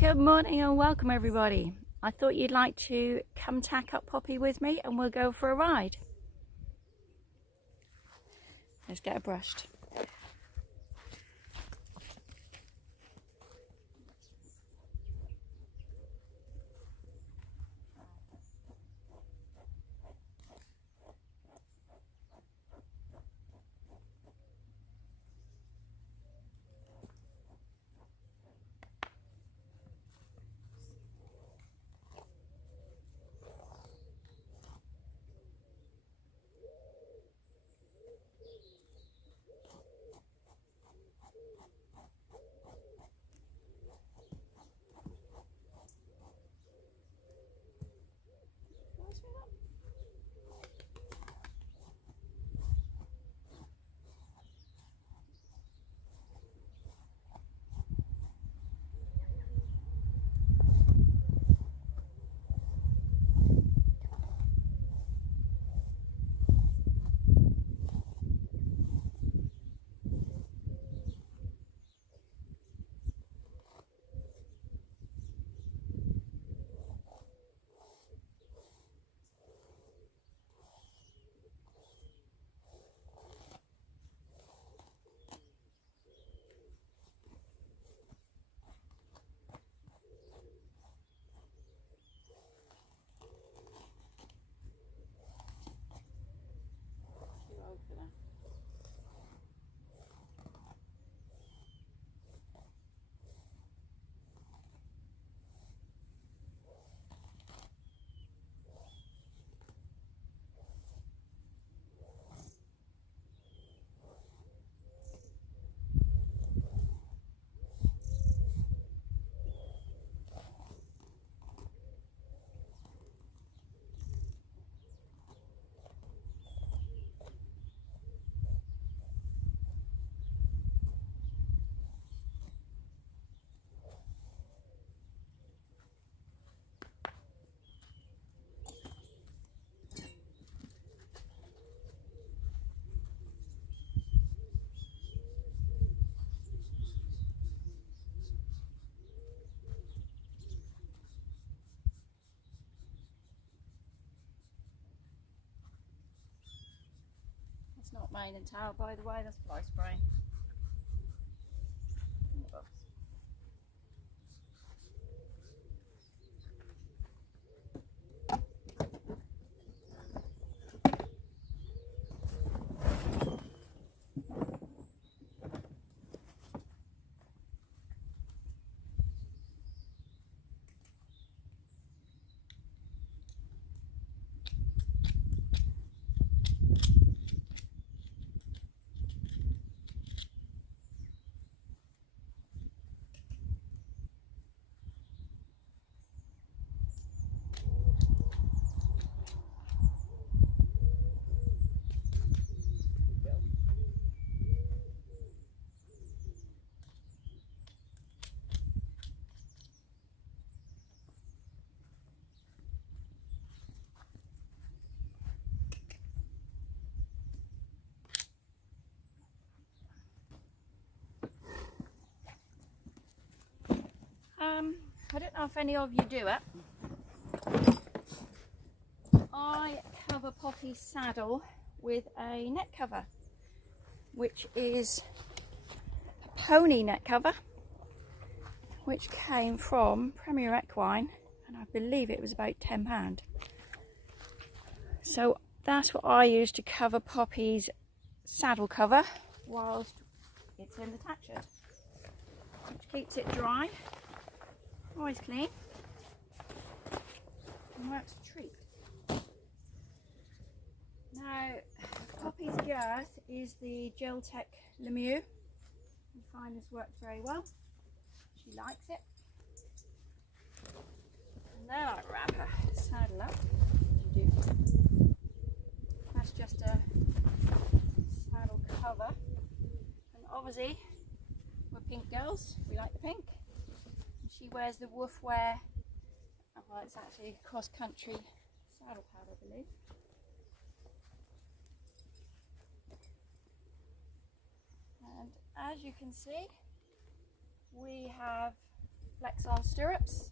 Good morning and welcome everybody. I thought you'd like to come tack up Poppy with me and we'll go for a ride. Let's get her brushed. It's not mane and tail, by the way, that's fly spray. I don't know if any of you do it. I cover Poppy's saddle with a net cover, which is a pony net cover, which came from Premier Equine, and I believe it was about £10. So that's what I use to cover Poppy's saddle cover whilst it's in the tack shed, which keeps it dry, always clean, and works a treat. Now, Poppy's girth is the Tack Lemieux. I find this works very well. She likes it. And then I wrap her saddle up. That's just a saddle cover. And obviously, we're pink girls. We like the pink. And she wears the woof wear. Well, it's actually cross-country saddle pad, I believe. And as you can see, we have flex-on stirrups.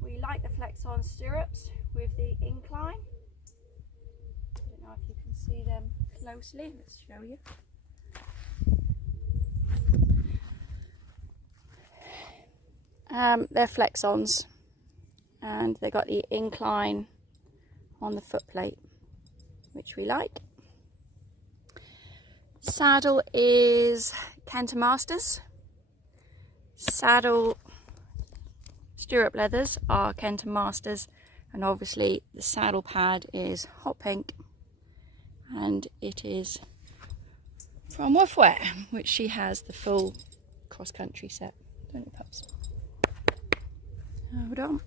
We like the flex-on stirrups with the incline. I don't know if you can see them closely. Let's show you. They're flex-ons, and they got the incline on the foot plate, which we like. Saddle is Kenta Masters. Saddle stirrup leathers are Kenta Masters, and obviously the saddle pad is hot pink, and it is from Woofwear, which she has the full cross-country set. Don't you, pups? Hold on.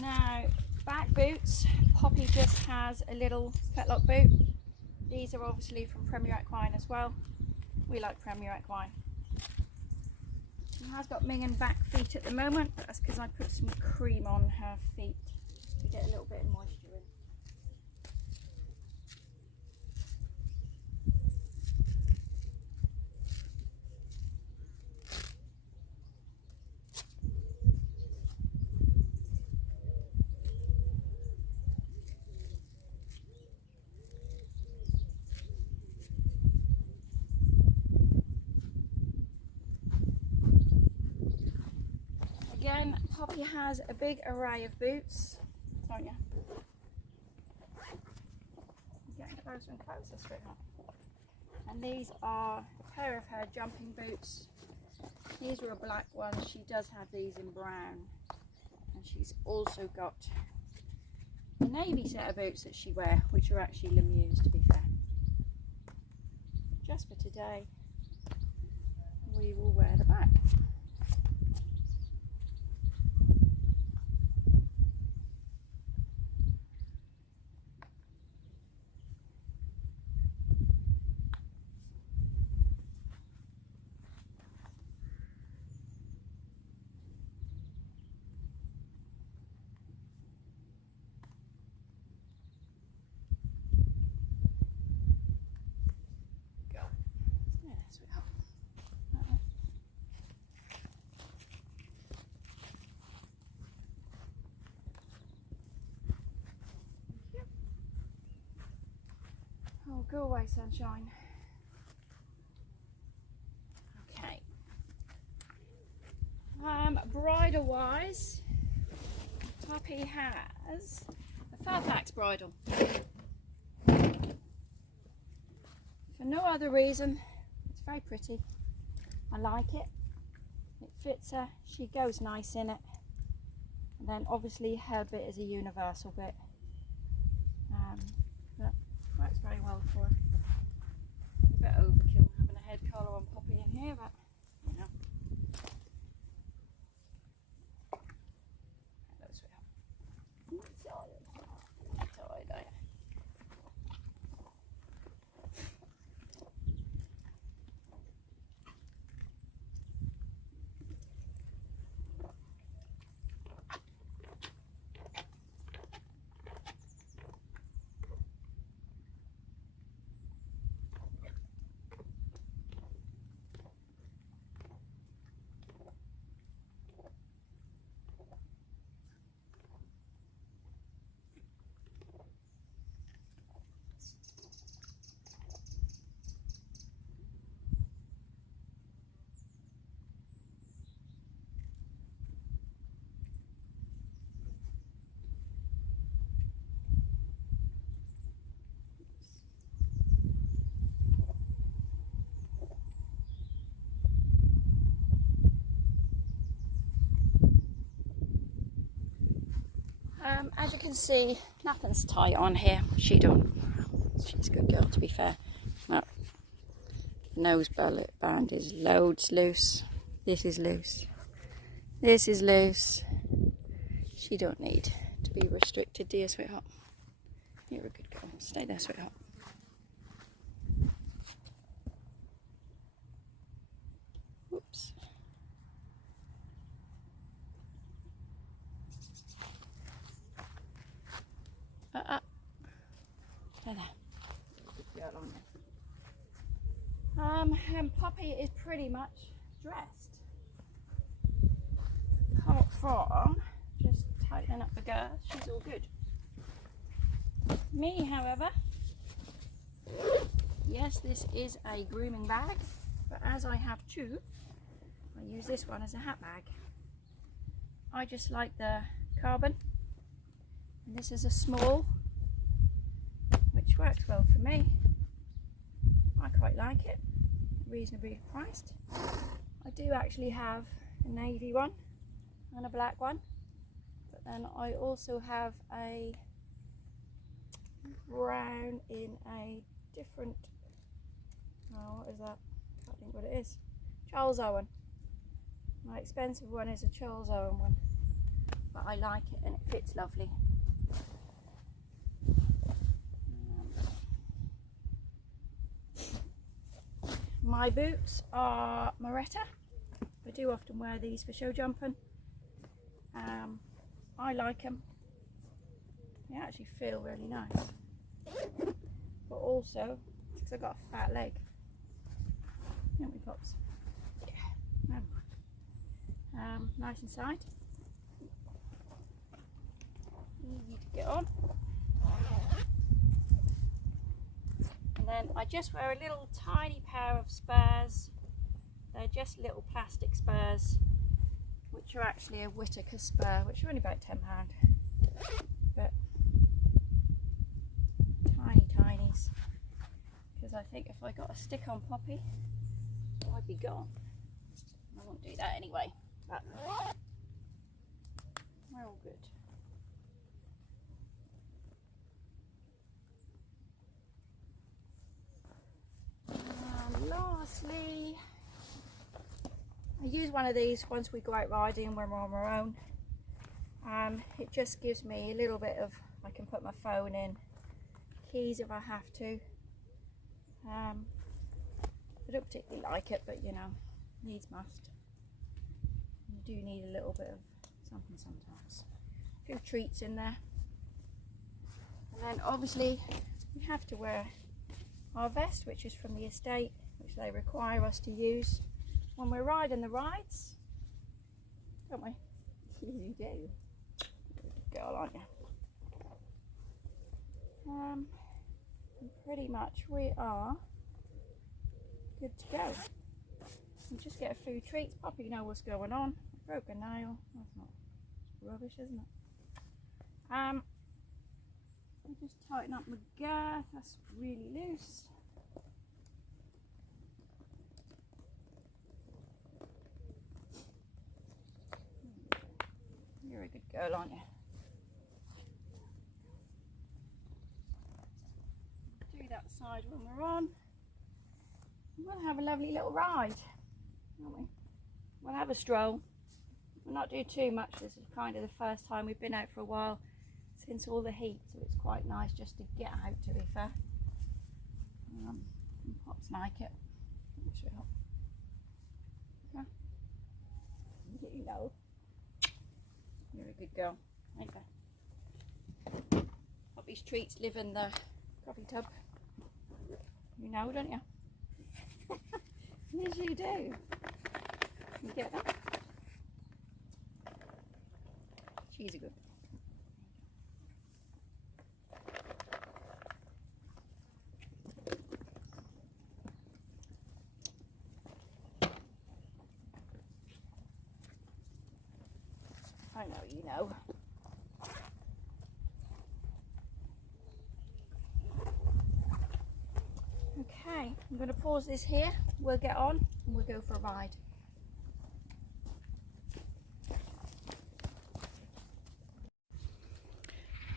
Now, back boots, Poppy just has a little fetlock boot. These are obviously from Premier Equine as well. We like Premier Equine. She has got minging back feet at the moment, but that's because I put some cream on her feet to get a little bit of moisture in. Again, Poppy has a big array of boots, don't you? Getting closer and closer, sweetheart. And these are a pair of her jumping boots. These were a black one. She does have these in brown. And she's also got a navy set of boots that she wears, which are actually Lemieux's, to be fair. Just for today, we will wear the black. Oh, go away, sunshine. Okay. Bridle wise, Poppy has a Fairfax bridle. For no other reason, it's very pretty. I like it. It fits her. She goes nice in it. And then obviously her bit is a universal bit. But works very well for her. A bit overkill having a head collar on Poppy in here, but you know. Hello, sweetheart. Tired, are you? As you can see, nothing's tight on here. She's a good girl, to be fair. No. Nose band is loads loose. This is loose. This is loose. She don't need to be restricted, do you, sweetheart? You're a good girl. Stay there, sweetheart. Whoops. There. Good girl on there. And Poppy is pretty much dressed. Apart from just tightening up the girth, she's all good. Me, however, yes, this is a grooming bag, but as I have two, I use this one as a hat bag. I just like the carbon, and this is a small, which works well for me. I quite like it, reasonably priced. I do actually have a navy one and a black one, but then I also have a brown in a different, oh, what is that? I can't think what it is. Charles Owen. My expensive one is a Charles Owen one, but I like it and it fits lovely. My boots are Moretta. I do often wear these for show jumping. I like them. They actually feel really nice. But also, because I've got a fat leg. Don't we, Pops? Yeah. Nice inside. Easy to get on. And then I just wear a little tiny pair of spurs. They're just little plastic spurs, which are actually a Whittaker spur, which are only about £10. But tiny tinies. Because I think if I got a stick on Poppy, I'd be gone. I won't do that anyway. But we're all good. Lastly, I use one of these once we go out riding when we're on our own. It just gives me a little bit of, I can put my phone in, keys if I have to. I don't particularly like it, but you know, needs must. You do need a little bit of something sometimes. A few treats in there. And then obviously we have to wear our vest, which is from the estate, which they require us to use when we're riding the rides, don't we? You do. Good girl, aren't you? And pretty much we are good to go. We just get a few treats. Poppy know what's going on. Broken nail. That's not rubbish, isn't it? I just tighten up my girth. That's really loose. You're a good girl, aren't you? Do that side when we're on. We'll have a lovely little ride, won't we? We'll have a stroll. We'll not do too much. This is kind of the first time we've been out for a while since all the heat, so it's quite nice just to get out, to be fair. And Pops like it. Yeah. You know. You're a good girl. Okay. Poppy's treats live in the coffee tub. You know, don't you? Yes, you do. You get that? She's a good. I know you know. Okay, I'm going to pause this here. We'll get on and we'll go for a ride.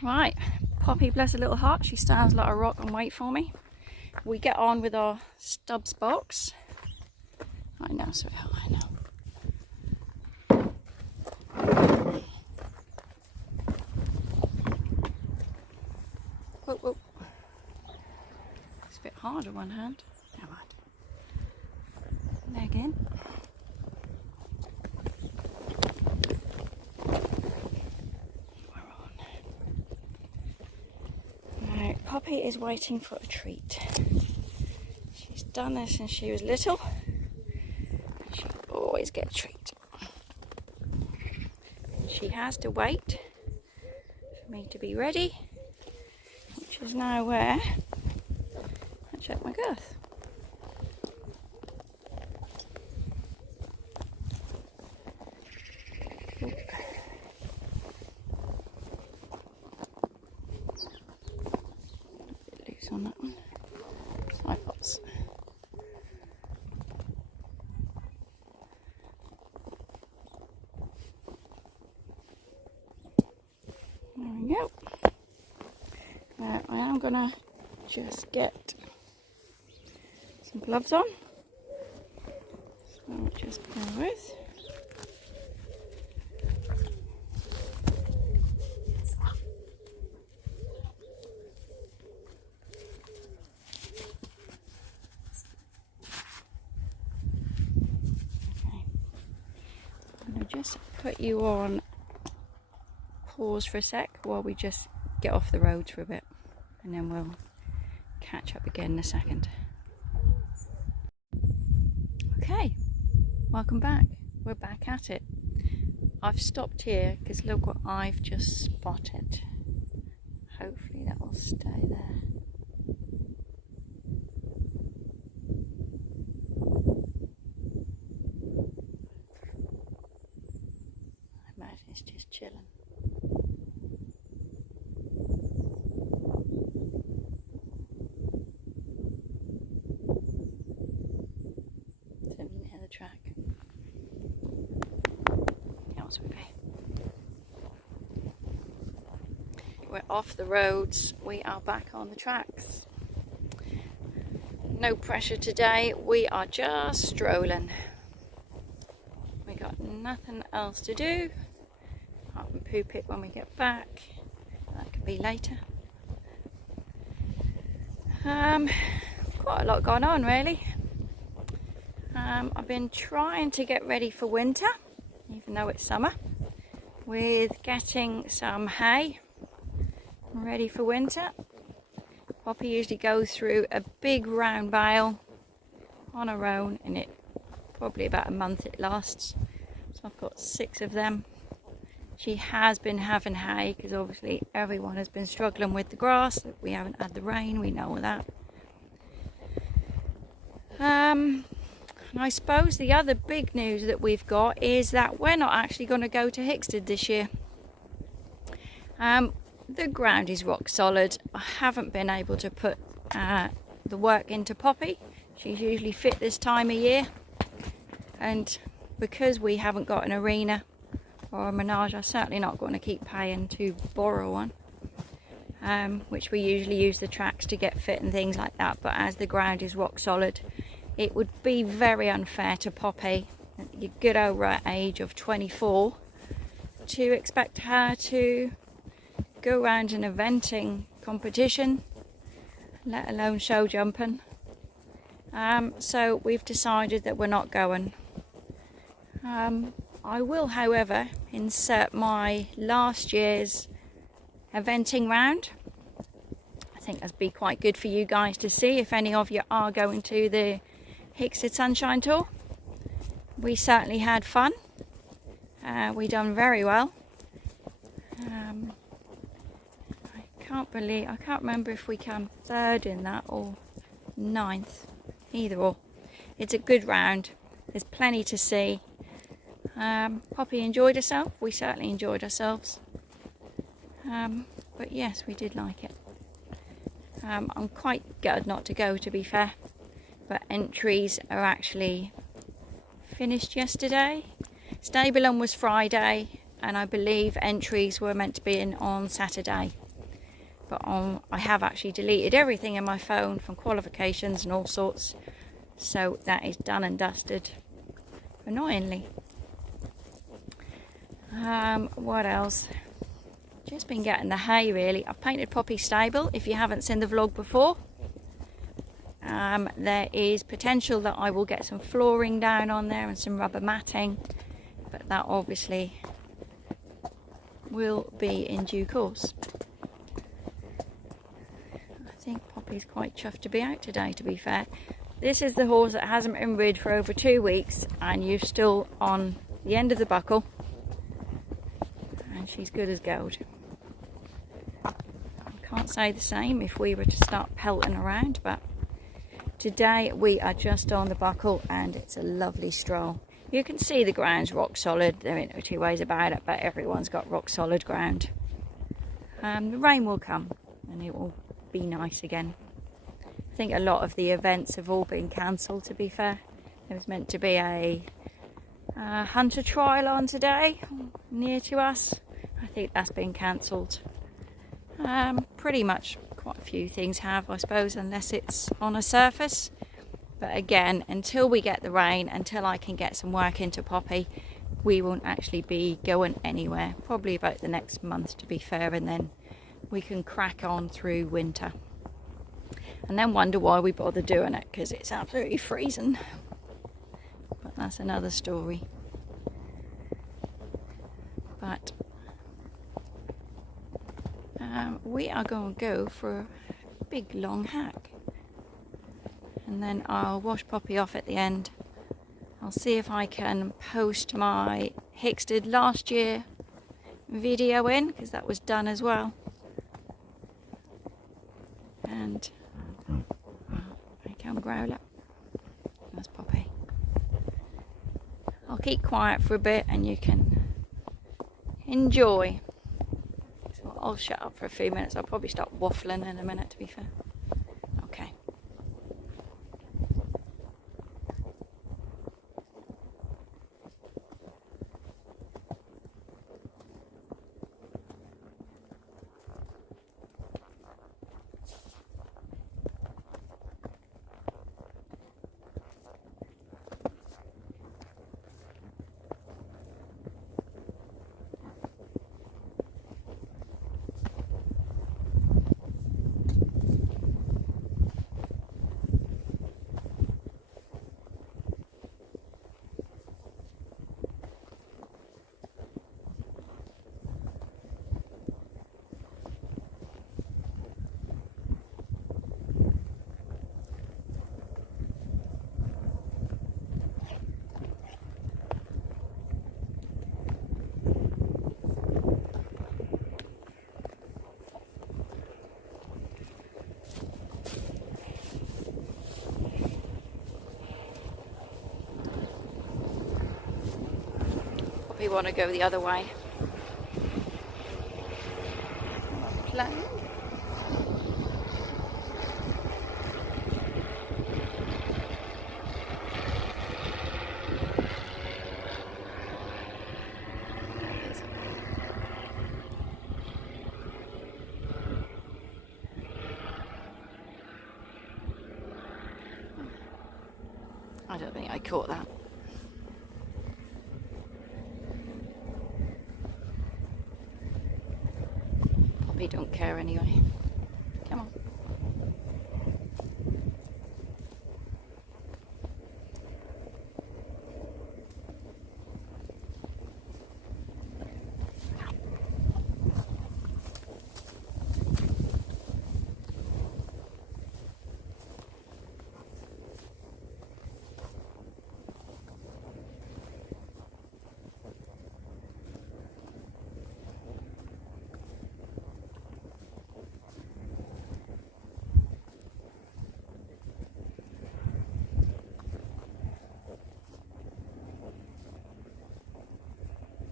Right, Poppy, bless her little heart, she stands like a rock and wait for me. We get on with our Stubbs box. I know, sweetheart, I know. Whoop, whoop. It's a bit hard on one hand. Never mind. Leg in. Poppy is waiting for a treat. She's done this since she was little. She always gets a treat. She has to wait for me to be ready, which is now where I check my girth. On that one. Side pops. There we go. Now I am gonna just get some gloves on. So just bear with. Just put you on pause for a sec while we just get off the roads for a bit, and then we'll catch up again in a second. Okay, welcome back. We're back at it. I've stopped here because look what I've just spotted. Hopefully that will stay there. It's just chilling. Sitting near the track. How else would be? We're off the roads. We are back on the tracks. No pressure today. We are just strolling. We got nothing else to do. And poop it when we get back. That could be later. Quite a lot going on really. I've been trying to get ready for winter, even though it's summer, with getting some hay ready for winter. Poppy usually goes through a big round bale on her own, and it probably about a month it lasts. So I've got 6 of them. She has been having hay because obviously everyone has been struggling with the grass. We haven't had the rain, we know that. And I suppose the other big news that we've got is that we're not actually going to go to Hickstead this year. The ground is rock solid. I haven't been able to put the work into Poppy. She's usually fit this time of year, and because we haven't got an arena or a menage, I'm certainly not going to keep paying to borrow one, which we usually use the tracks to get fit and things like that. But as the ground is rock solid, it would be very unfair to Poppy at the good old right age of 24 to expect her to go around an eventing competition, let alone show jumping. So we've decided that we're not going. I will, however, insert my last year's eventing round. I think that'd be quite good for you guys to see if any of you are going to the Hickstead Sunshine Tour. We certainly had fun. We done very well. I can't remember if we came 3rd in that or 9th, either or. It's a good round. There's plenty to see. Poppy enjoyed herself. We certainly enjoyed ourselves. But yes, we did like it. I'm quite gutted not to go, to be fair. But entries are actually finished yesterday. Stabulum was Friday, and I believe entries were meant to be in on Saturday. But I have actually deleted everything in my phone from qualifications and all sorts. So that is done and dusted, annoyingly. What else? Just been getting the hay really. I've painted Poppy's stable, if you haven't seen the vlog before. There is potential that I will get some flooring down on there and some rubber matting, but that obviously will be in due course. I think Poppy's quite chuffed to be out today, to be fair. This is the horse that hasn't been rid for over 2 weeks, and you're still on the end of the buckle, and she's good as gold. I can't say the same if we were to start pelting around, but today we are just on the buckle and it's a lovely stroll. You can see the ground's rock solid. There ain't no two ways about it, but everyone's got rock solid ground. The rain will come and it will be nice again. I think a lot of the events have all been cancelled, to be fair. There was meant to be a hunter trial on today near to us. I think that's been cancelled. Pretty much quite a few things have, I suppose, unless it's on a surface. But again, until we get the rain, until I can get some work into Poppy, we won't actually be going anywhere. Probably about the next month, to be fair, and then we can crack on through winter. And then wonder why we bother doing it, because it's absolutely freezing. But that's another story. But we are going to go for a big long hack, and then I'll wash Poppy off at the end. I'll see if I can post my Hicksted last year video in, because that was done as well. And I come Growler. That's Poppy. I'll keep quiet for a bit and you can enjoy. I'll shut up for a few minutes. I'll probably start waffling in a minute, to be fair. Okay. We want to go the other way. Plane. I don't think I caught that. Poppy don't care anyway. Come on.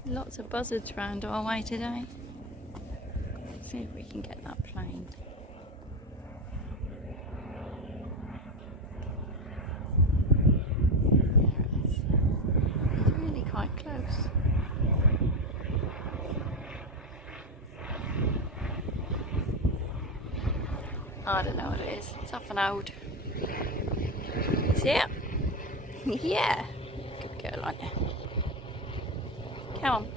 Lots of buzzards round our way today. Let's see if we can get that plane. There it is. It's really quite close. I don't know what it is. It's off and out. See it? Yeah. Good girl, aren't you? Come on.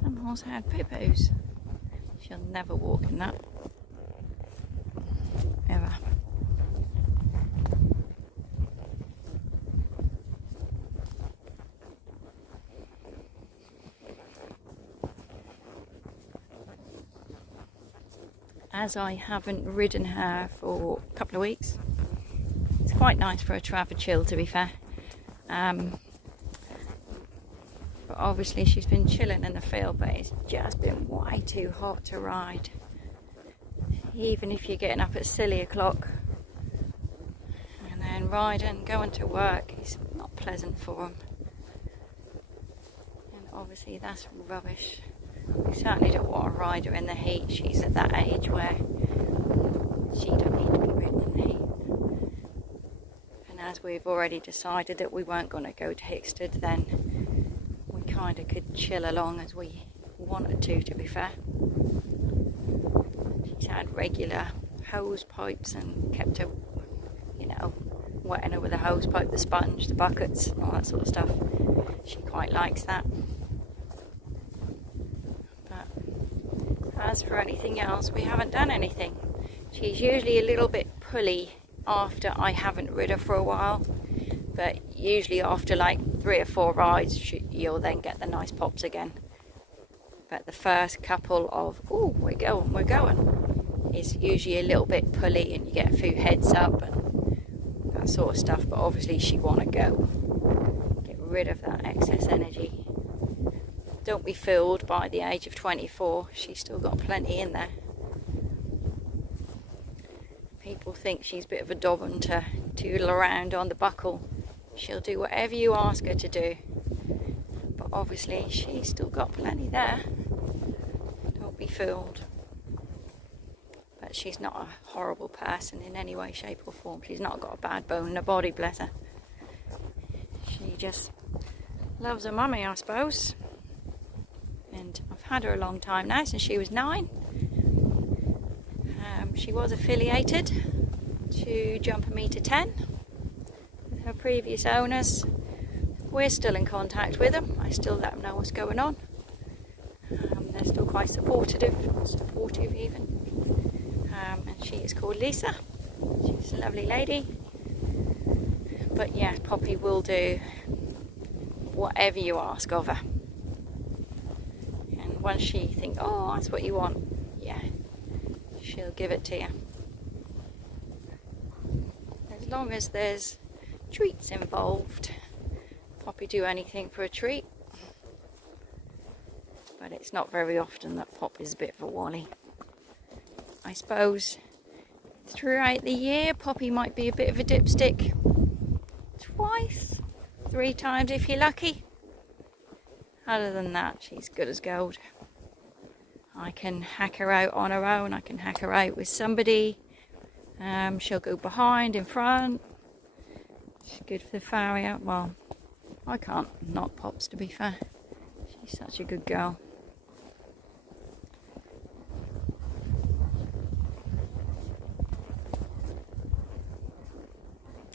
Some horse had poo-poos. She'll never walk in that. Ever. As I haven't ridden her for a couple of weeks, it's quite nice for her to have a chill, to be fair. But obviously she's been chilling in the field, but it's just been way too hot to ride. Even if you're getting up at silly o'clock and then riding, going to work, it's not pleasant for them. And obviously that's rubbish. We certainly don't want to ride her in the heat. She's at that age where she don't need to be ridden in the heat. And as we've already decided that we weren't going to go to Hickstead, then we kind of could chill along as we wanted to be fair. She's had regular hose pipes and kept her, wetting her with a hose pipe, the sponge, the buckets, and all that sort of stuff. She quite likes that. But as for anything else, we haven't done anything. She's usually a little bit pulley after I haven't rid her for a while, but usually after like 3 or 4 rides you'll then get the nice pops again. But the first couple of we're going is usually a little bit pulley, and you get a few heads up and that sort of stuff. But obviously she want to go, get rid of that excess energy. Don't be fooled by the age of 24, she's still got plenty in there. People think she's a bit of a dobbin to toodle around on the buckle. She'll do whatever you ask her to do, but obviously she's still got plenty there. Don't be fooled. But she's not a horrible person in any way, shape or form. She's not got a bad bone in her body, bless her. She just loves her mummy, I suppose. And I've had her a long time now, since she was 9. She was affiliated to Jumper Meter 10. Her previous owners. We're still in contact with them. I still let them know what's going on. They're still quite supportive even. And she is called Lisa. She's a lovely lady. But yeah, Poppy will do whatever you ask of her. And once she thinks, oh, that's what you want, yeah, she'll give it to you. As long as there's treats involved, Poppy do anything for a treat. But it's not very often that Pop is a bit of a wally. I suppose throughout the year Poppy might be a bit of a dipstick. 2, 3 times if you're lucky. Other than that, she's good as gold. I can hack her out on her own, I can hack her out with somebody. She'll go behind, in front. She's good for the farrier. Well, I can't knock Pops, to be fair. She's such a good girl.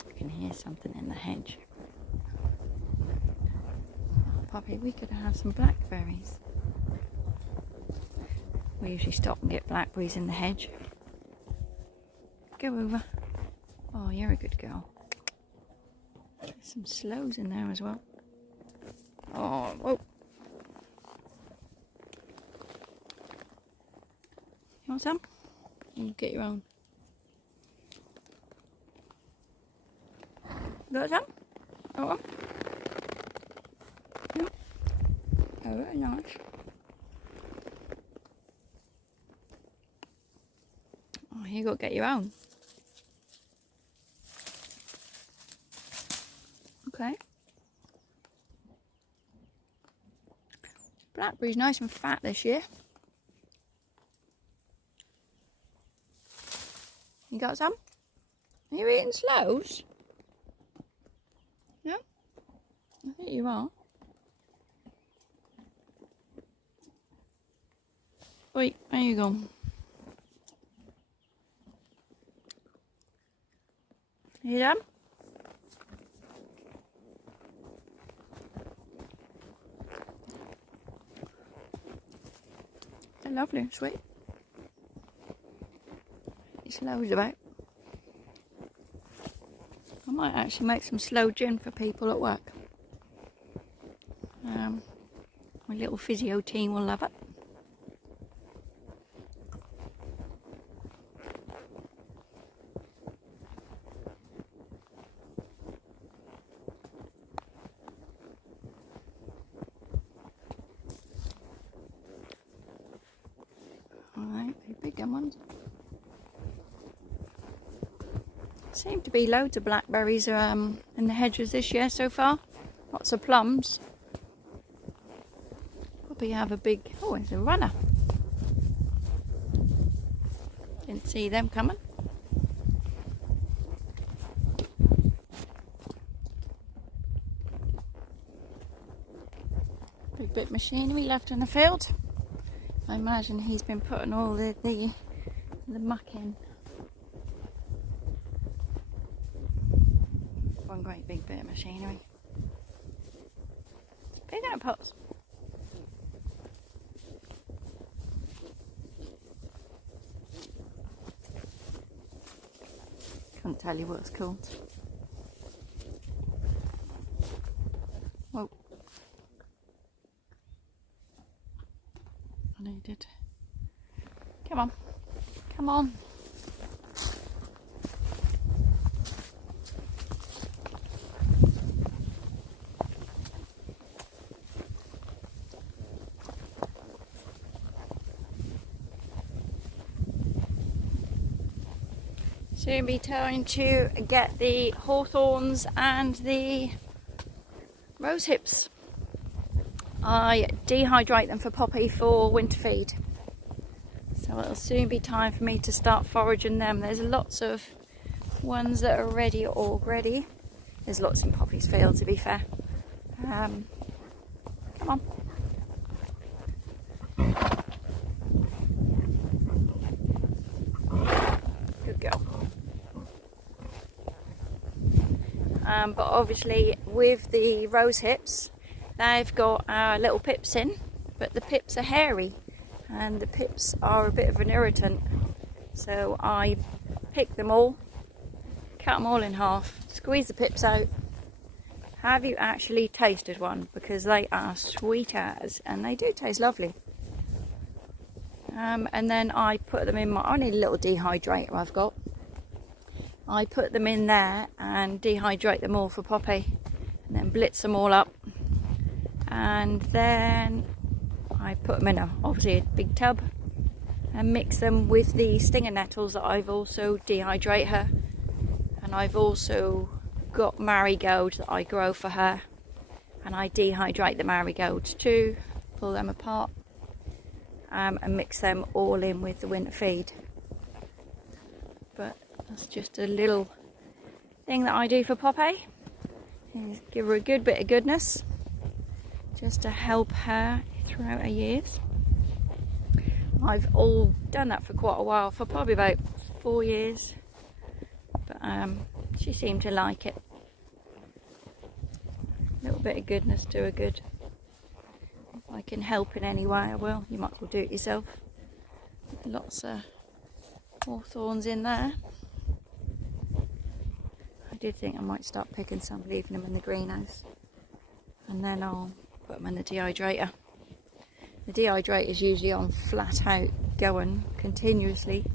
I can hear something in the hedge. Oh, Poppy, we could have some blackberries. We usually stop and get blackberries in the hedge. Go over. Oh, you're a good girl. There's some sloes in there as well. Oh, whoa. You want some? You get your own. Got some? Oh, yeah. Oh, very nice. Oh, you got to get your own. Okay. Blackberry's nice and fat this year. You got some? Are you eating slows? No? I think you are. Wait, there you go. You done? They're lovely and sweet. It's loads about. I might actually make some slow gin for people at work. My little physio team will love it. Alright, bigger ones. Seem to be loads of blackberries in the hedges this year so far. Lots of plums. Probably have a big... Oh, it's a runner. Didn't see them coming. Big bit of machinery left in the field. I imagine he's been putting all the muck in. One great big bit of machinery. Big out pots. Can't tell you what it's called. Whoa. I know you did. Come on. Come on. Soon be trying to get the hawthorns and the rose hips. I dehydrate them for Poppy for winter feed. So it'll soon be time for me to start foraging them. There's lots of ones that are ready already. There's lots in Poppy's field, to be fair. Come on. Good girl. But obviously with the rose hips, they've got little pips in, but the pips are hairy and the pips are a bit of an irritant. So I pick them all, cut them all in half, squeeze the pips out. Have you actually tasted one? Because they are sweet as, and they do taste lovely. And then I put them in my only little dehydrator I've got. I put them in there and dehydrate them all for Poppy, and then blitz them all up, and then I put them in obviously a big tub and mix them with the stinger nettles that I've also dehydrate her, and I've also got marigolds that I grow for her, and I dehydrate the marigolds too, pull them apart, and mix them all in with the winter feed. But that's just a little thing that I do for Poppy, is give her a good bit of goodness just to help her throughout her years. I've all done that for quite a while, for probably about 4 years, but she seemed to like it. A little bit of goodness do her good. If I can help in any way I will. You might as well do it yourself. Lots of hawthorns in there. I did think I might start picking some, leaving them in the greenhouse, and then I'll put them in the dehydrator. The dehydrator is usually on flat out, going continuously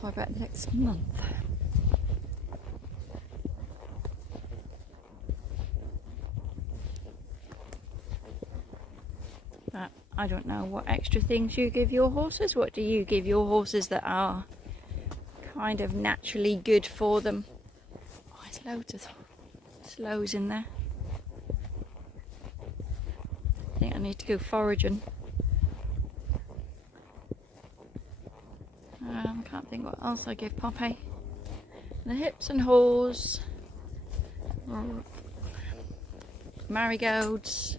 for about the next month. I don't know what extra things you give your horses. What do you give your horses that are kind of naturally good for them? Oh, there's loads of slows in there. I think I need to go foraging. Can't think what else I give Poppy. The hips and haws, marigolds,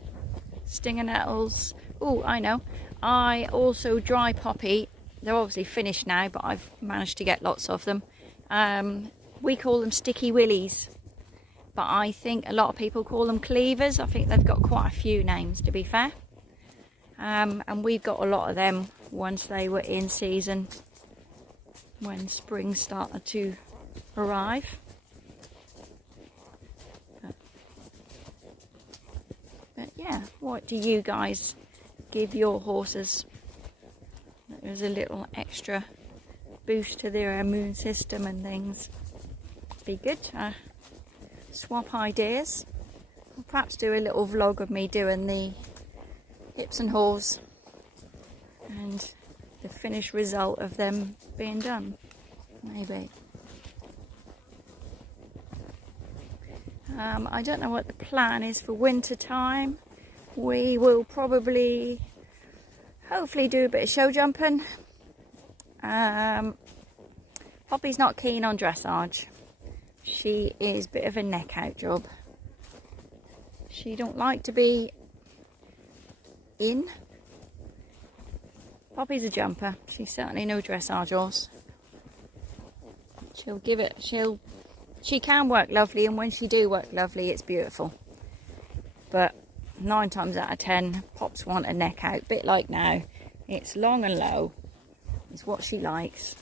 stinger nettles. Oh, I know. I also dry Poppy. They're obviously finished now, but I've managed to get lots of them. We call them sticky willies, but I think a lot of people call them cleavers. I think they've got quite a few names, to be fair. And we've got a lot of them once they were in season, when spring started to arrive. But yeah, what do you guys give your horses? There's a little extra boost to their immune system and things. Be good to swap ideas. I'll perhaps do a little vlog of me doing the hips and haws and the finished result of them being done, maybe. I don't know what the plan is for winter time. We will probably, hopefully, do a bit of show jumping. Poppy's not keen on dressage. She is a bit of a neck out job. She don't like to be in. Poppy's a jumper. She's certainly no dressage horse. She'll give it, she can work lovely, and when she do work lovely, it's beautiful. But 9 times out of 10, Pops want a neck out, bit like now. It's long and low. It's what she likes,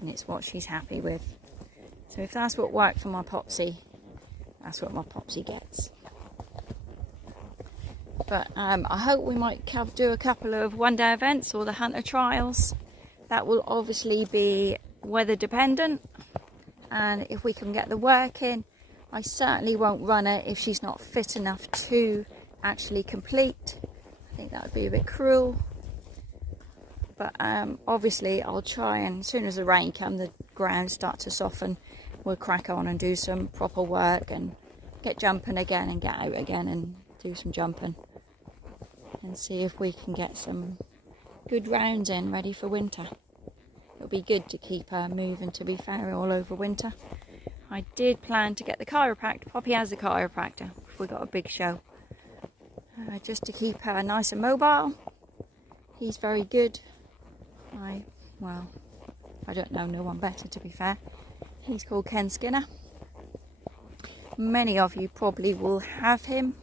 and it's what she's happy with. So if that's what worked for my Popsy, that's what my Popsy gets. But I hope we might do a couple of one-day events or the Hunter trials. That will obviously be weather dependent, and if we can get the work in, I certainly won't run her if she's not fit enough to actually complete. I think that would be a bit cruel. But obviously I'll try, and as soon as the rain comes, the ground starts to soften, we'll crack on and do some proper work and get jumping again and get out again and do some jumping and see if we can get some good rounds in ready for winter. It'll be good to keep her moving, to be fair, all over winter. I did plan to get the chiropractor. Poppy has a chiropractor if we got a big show. Just to keep her nice and mobile. He's very good. I don't know no one better, to be fair. He's called Ken Skinner. Many of you probably will have him,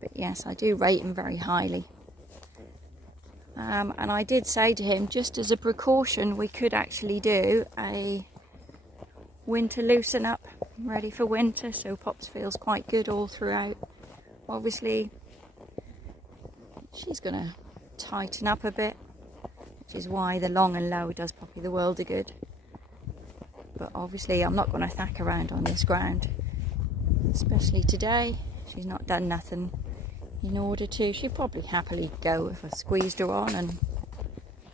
but yes, I do rate him very highly. And I did say to him, just as a precaution, we could actually do a winter loosen up, ready for winter, so Pops feels quite good all throughout. Obviously, she's going to tighten up a bit, which is why the long and low does Poppy the world of good. But obviously I'm not going to thack around on this ground, especially today. She's not done nothing in order to. She'd probably happily go if I squeezed her on, and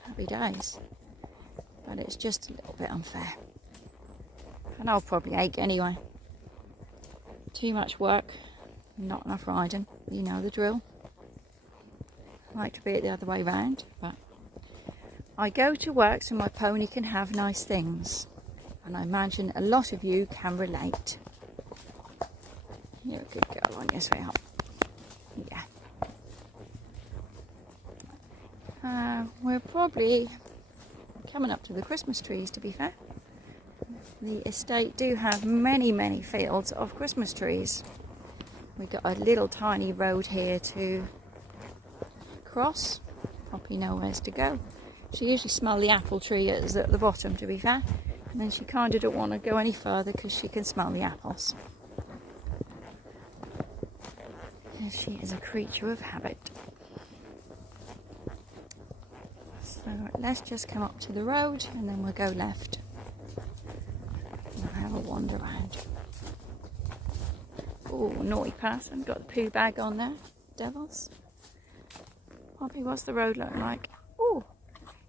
happy days. But it's just a little bit unfair. And I'll probably ache anyway. Too much work, not enough riding. You know the drill. I like to be it the other way round, but I go to work so my pony can have nice things. And I imagine a lot of you can relate. You're a good girl, aren't you, sweetheart? Yeah. We're probably coming up to the Christmas trees, to be fair. The estate do have many, many fields of Christmas trees. We've got a little tiny road here to cross. Poppy knows to go. She usually smells the apple tree at the bottom, to be fair. And then she kind of don't want to go any further because she can smell the apples. And she is a creature of habit. So let's just come up to the road and then we'll go left. And I'll have a wander around. Oh, naughty person. Got the poo bag on there. Devils. Poppy, what's the road look like? Oh,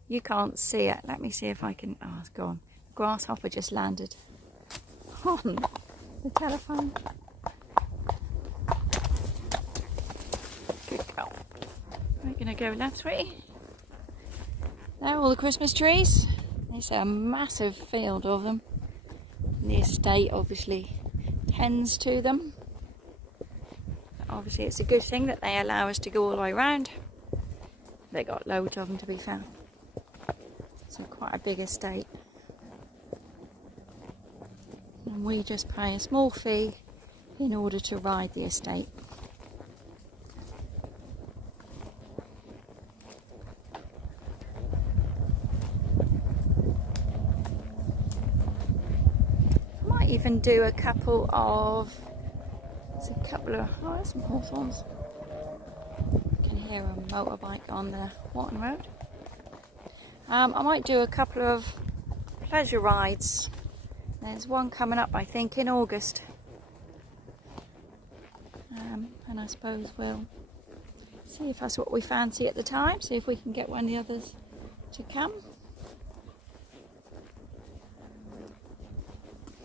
you can't see it. Let me see if I can. Oh, it's gone. The grasshopper just landed on the telephone. Good girl. We're going to go left, sweetie. There are all the Christmas trees. There's a massive field of them. The estate obviously tends to them. Obviously it's a good thing that they allow us to go all the way around. They got loads of them to be found. So quite a big estate. And we just pay a small fee in order to ride the estate. Might even do a couple of, oh, there's some hawthorns. I can hear a motorbike on the Wharton Road. I might do a couple of pleasure rides. There's one coming up, I think, in August. And I suppose we'll see if that's what we fancy at the time, see if we can get one of the others to come.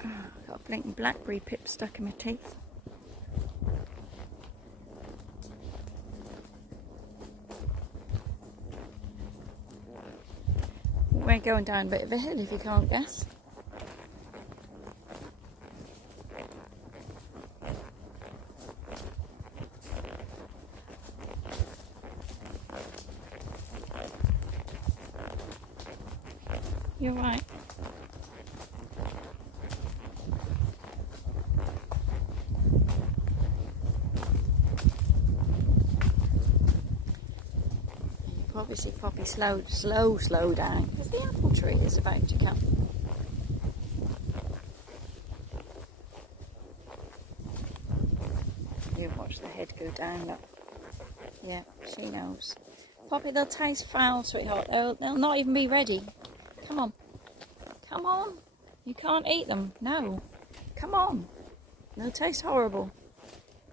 Oh, I've got a blinking blackberry pip stuck in my teeth. We're going down a bit of a hill if you can't guess. You're right. You probably see Poppy slow down because the apple tree is about to come. You watch the head go down, look. Yeah, she knows. Poppy, they'll taste foul, sweetheart. They'll not even be ready. Come on. Come on. You can't eat them. No. Come on. They'll taste horrible.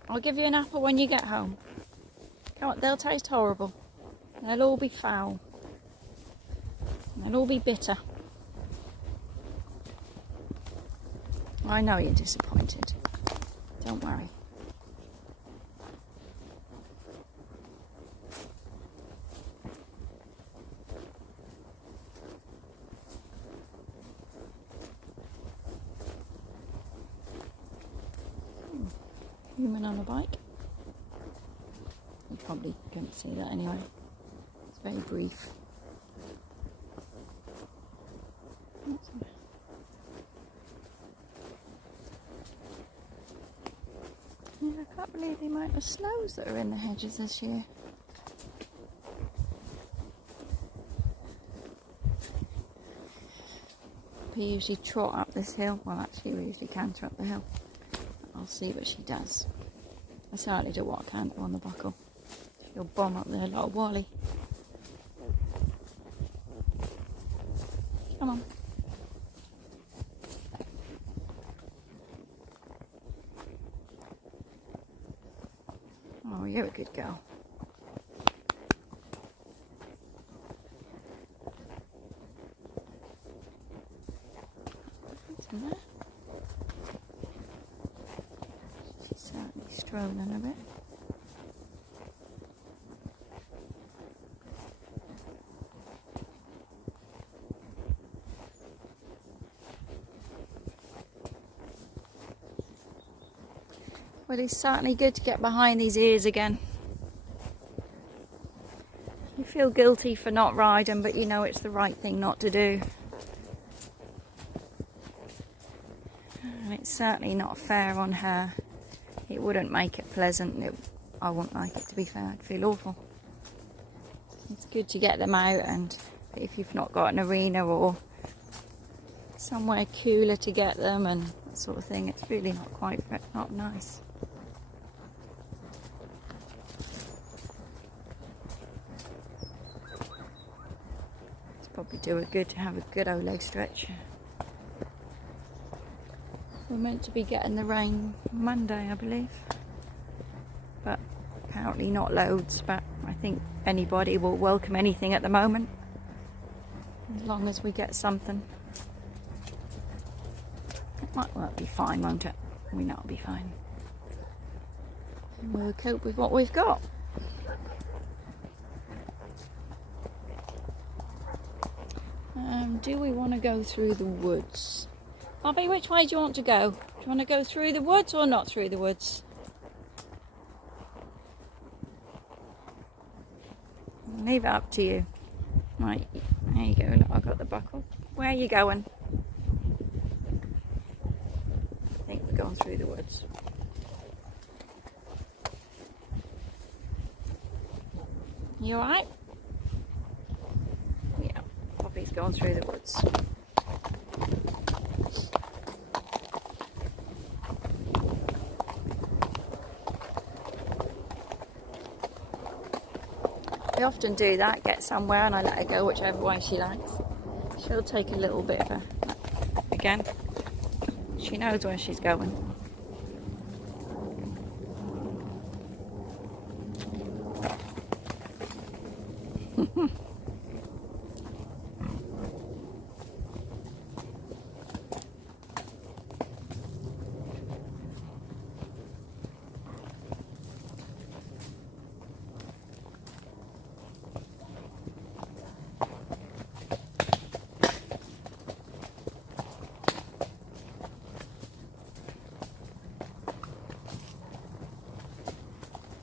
I'll give you an apple when you get home. Come on, they'll taste horrible. They'll all be foul. They'll all be bitter. I know you're disappointed. Don't worry. Human on a bike. You probably couldn't see that anyway. It's very brief. Yeah, I can't believe the amount of snows that are in the hedges this year. We usually trot up this hill. Well, actually, we usually canter up the hill. I'll see what she does. I certainly don't want a canter on the buckle. She'll bomb up there like a Wally. Come on. Oh, you're a good girl. She's certainly strolling a bit. Well, it's certainly good to get behind these ears again. You feel guilty for not riding, but you know it's the right thing not to do. And it's certainly not fair on her. It wouldn't make it pleasant. I wouldn't like it, to be fair. I'd feel awful. It's good to get them out, and if you've not got an arena or somewhere cooler to get them and that sort of thing, it's really not nice. It's probably do it good to have a good old leg stretch. We're meant to be getting the rain Monday, I believe, but apparently not loads, but I think anybody will welcome anything at the moment, as long as we get something. It might be fine, won't it? We know it'll be fine. And we'll cope with what we've got. Do we want to go through the woods? Bobby, which way do you want to go? Do you want to go through the woods or not through the woods? Leave it up to you. Right, there you go. Look, I've got the buckle. Where are you going? I think we're going through the woods. You alright? Yeah, Poppy's going through the woods. I often do that, get somewhere and I let her go whichever way she likes. She'll take a little bit of a... Again, she knows where she's going.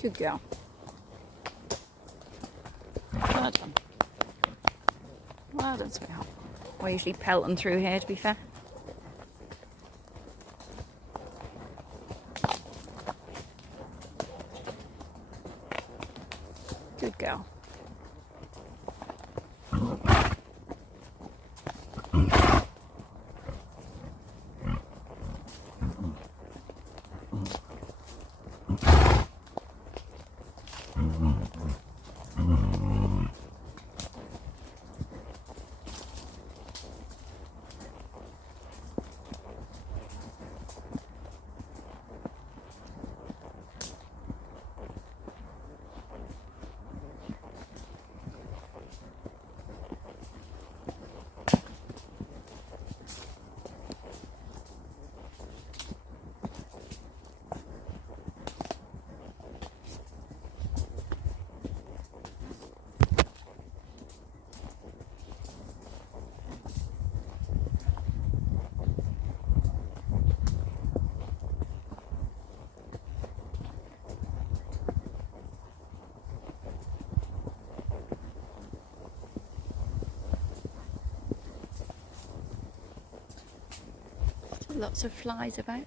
Good girl. Well done. Well done, sweetheart. We're usually pelting through here, to be fair. Good girl. Lots of flies about.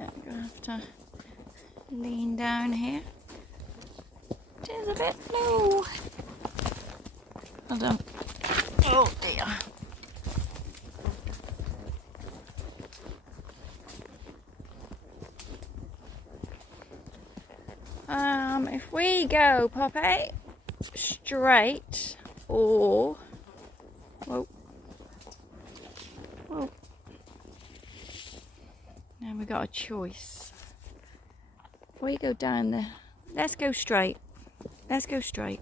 I'm going to have to lean down here. It is a bit low. Hold on. Oh dear. If we go, Poppy, straight or... Whoa. Whoa. Now we got a choice. Before you go down there, let's go straight. Let's go straight.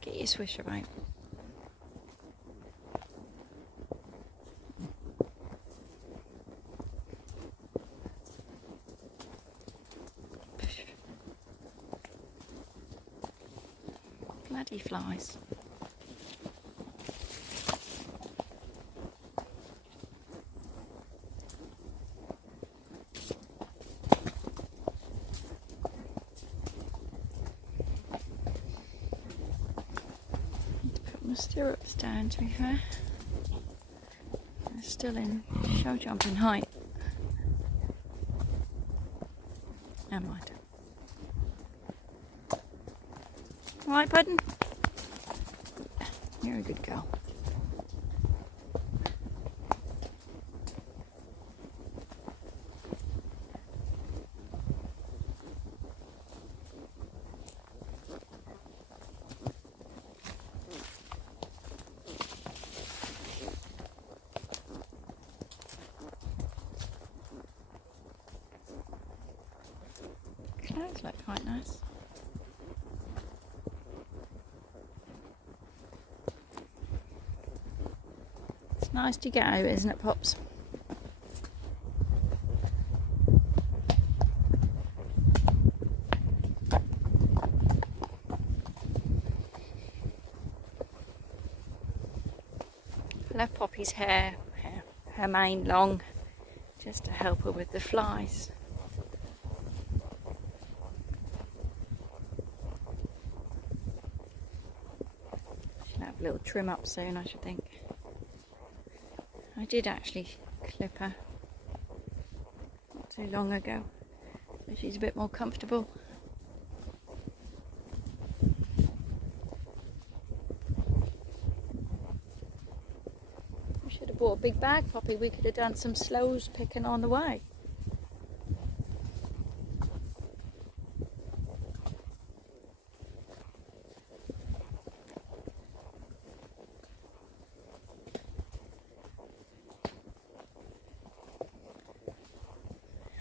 Get your swish around. Bloody flies. Stirrups down, to be fair. They're still in show jumping height. Never mind. Right, Puddin'? Yeah, you're a good girl. Those look quite nice. It's nice to get out, isn't it, Pops? I left Poppy's her mane long just to help her with the flies. Have a little trim up soon, I should think. I did actually clip her not too long ago, so she's a bit more comfortable. We should have bought a big bag, Poppy. We could have done some slows picking on the way.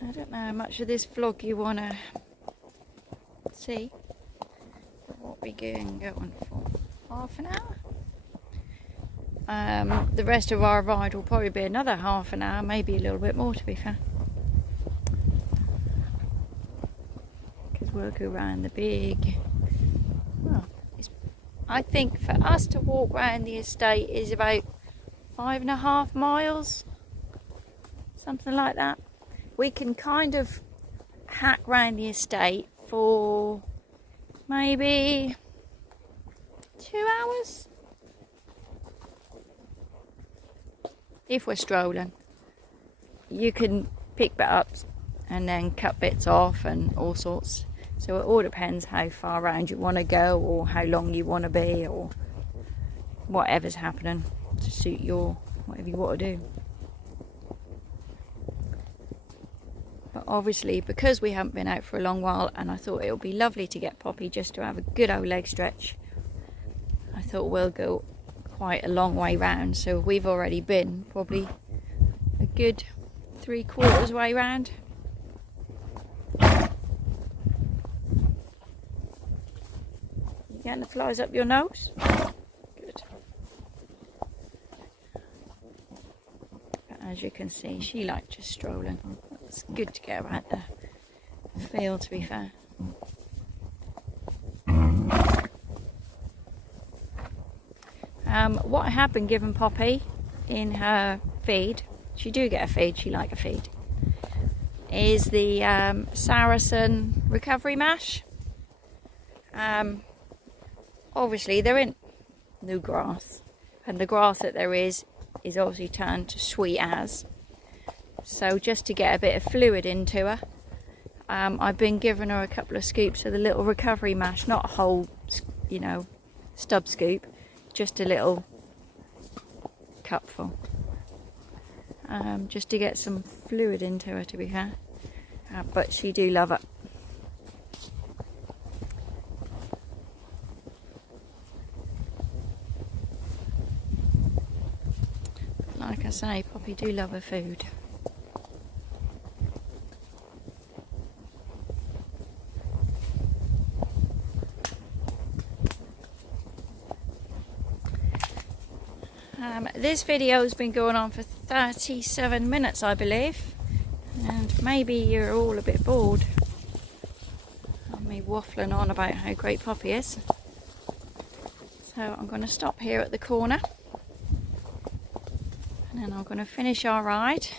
I don't know how much of this vlog you want to see, but what we're going for half an hour. The rest of our ride will probably be another half an hour, maybe a little bit more, to be fair, because we'll go around the big, well, I think for us to walk around the estate is about 5.5 miles, something like that. We can kind of hack round the estate for maybe 2 hours if we're strolling. You can pick that up and then cut bits off and all sorts, so it all depends how far around you want to go or how long you want to be or whatever's happening to suit your whatever you want to do. But obviously, because we haven't been out for a long while, and I thought it would be lovely to get Poppy just to have a good old leg stretch, I thought we'll go quite a long way round. So we've already been probably a good 3/4 way round. You getting the flies up your nose? Good. But as you can see, she likes just strolling. It's good to get around the field, to be fair. What I have been giving Poppy in her feed, she do get a feed, she like a feed, is the Saracen recovery mash. Obviously there ain't no grass, and the grass that there is obviously turned to sweet as. So just to get a bit of fluid into her, I've been giving her a couple of scoops of the little recovery mash, not a whole, stub scoop, just a little cupful, just to get some fluid into her, to be fair. But she do love it. Like I say, Poppy do love her food. This video has been going on for 37 minutes, I believe, and maybe you're all a bit bored of me waffling on about how great Poppy is. So I'm going to stop here at the corner, and then I'm going to finish our ride,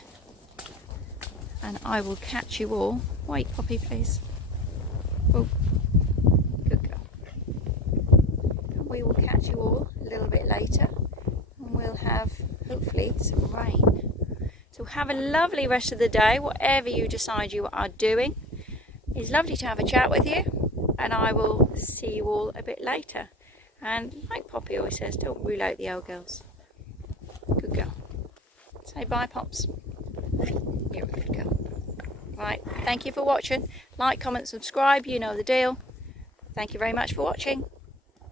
and I will catch you all. Wait, Poppy, please. Oh, good girl. We will catch you all a little bit later. We'll have hopefully some rain. So have a lovely rest of the day, whatever you decide you are doing. It's lovely to have a chat with you, and I will see you all a bit later. And like Poppy always says, don't rule out the old girls. Good girl. Say bye, Pops. You're a good girl. Right, thank you for watching. Like, comment, subscribe, you know the deal. Thank you very much for watching.